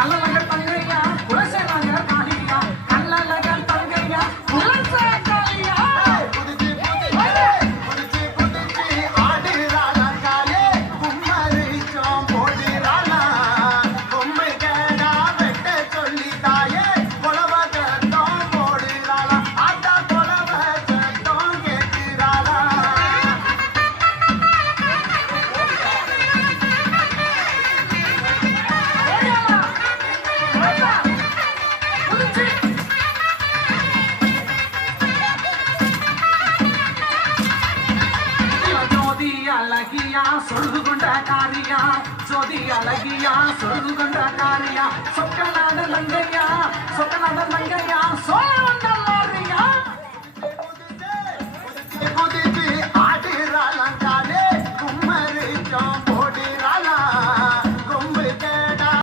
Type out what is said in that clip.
கல்லழக தங்கையா குலசேனாங்க காளியா கல்லழக தங்கையா குலசே காளியா அழகியா சொல்து கொண்ட காரியா ஜோதி அழகியா சொல்து கொண்ட காரியா சொக்கநாத லங்கையா சோழ